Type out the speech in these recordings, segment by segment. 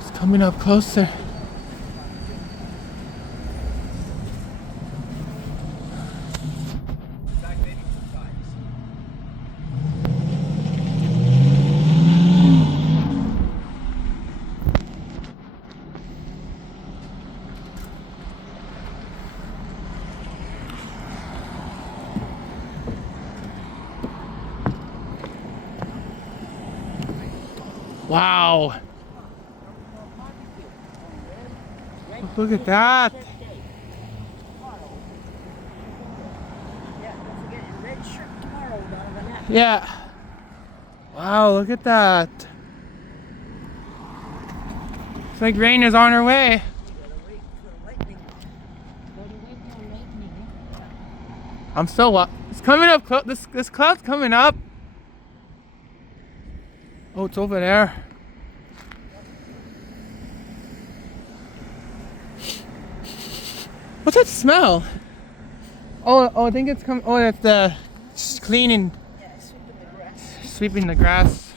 It's coming up closer. Wow. Look at that. Yeah. Wow, look at that. It's like rain is on her way. I'm still up. It's coming up. This cloud's coming up. Oh, it's over there. What's that smell? Oh, I think it's coming. Oh, it's just cleaning. Yeah, sweeping the grass. Sweeping the grass.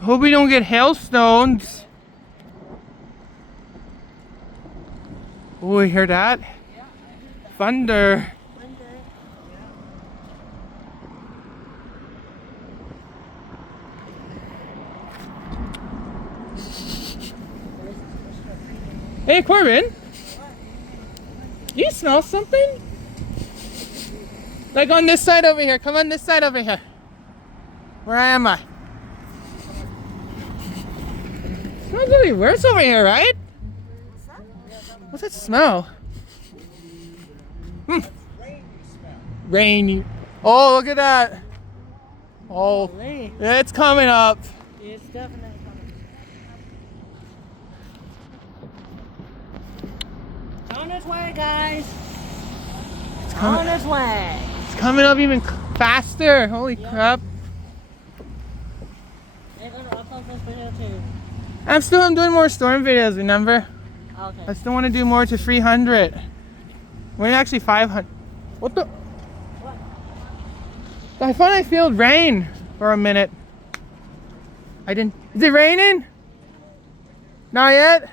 Hope we don't get hailstones. Oh, you hear that? Yeah, Thunder. Hey, Corbin. Do you smell something? Like on this side over here. Come on this side over here. Where am I? Smells really worse over here, right? What's that smell? Rainy. Oh, look at that. Oh, yeah, it's coming up. it's definitely coming. On its way, guys. It's coming. On its way. It's coming up even faster. Holy crap. They're gonna upload this video too. I'm doing more storm videos, remember? Okay. I still want to do more to 300. We're actually 500. What the? What? I thought I felt rain for a minute. I didn't. Is it raining? Not yet?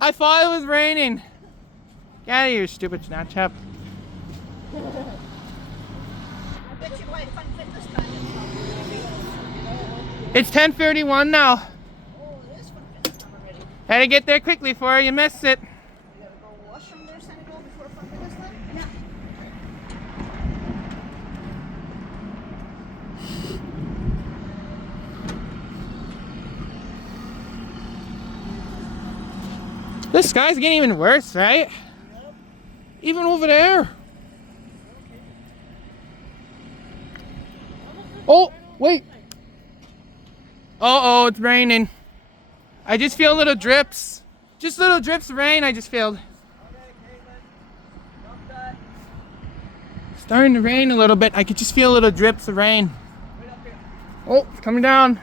I thought it was raining. Get out of here, stupid Snapchat. I bet you might find fit this time. It's 10:31 now. Oh, it is fun fit this time already. Had to get there quickly for you missed it. You gotta go wash from there, Senegal, before fun fit this time? Yeah. This sky's getting even worse, right? Yep. Even over there. Oh, wait. Uh-oh, it's raining. I just feel little drips. Just little drips of rain I just feel. Starting to rain a little bit. I could just feel little drips of rain. Oh, it's coming down.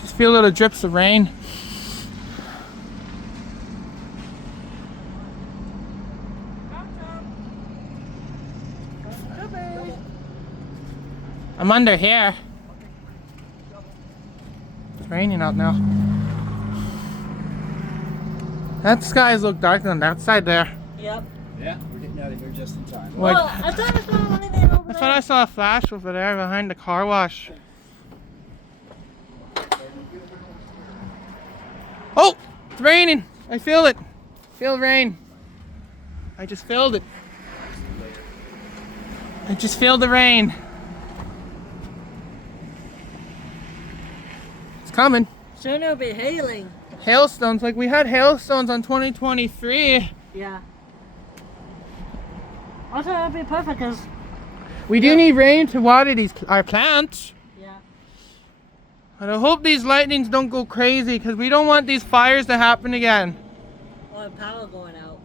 Just feel little drips of rain. I'm under here. It's raining out now. That skies look darker on that side there. Yep. Yeah, we're getting out of here just in time. What? Well, I thought I saw one in there over I thought I saw a flash over there behind the car wash. Oh, it's raining. I feel it. Feel rain. I just felt it. I just feel the rain. It's coming. Soon it'll be hailing. Hailstones, like we had hailstones on 2023. Yeah. Also, it'll be perfect because, We do need rain to water our plants. yeah. But I hope these lightnings don't go crazy because we don't want these fires to happen again. Or power going out.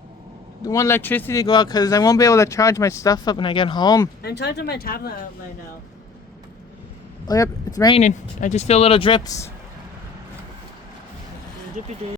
want electricity to go out because I won't be able to charge my stuff up when I get home. I'm charging my tablet right now. Oh, yep, it's raining. I just feel little drips. Drippy drip.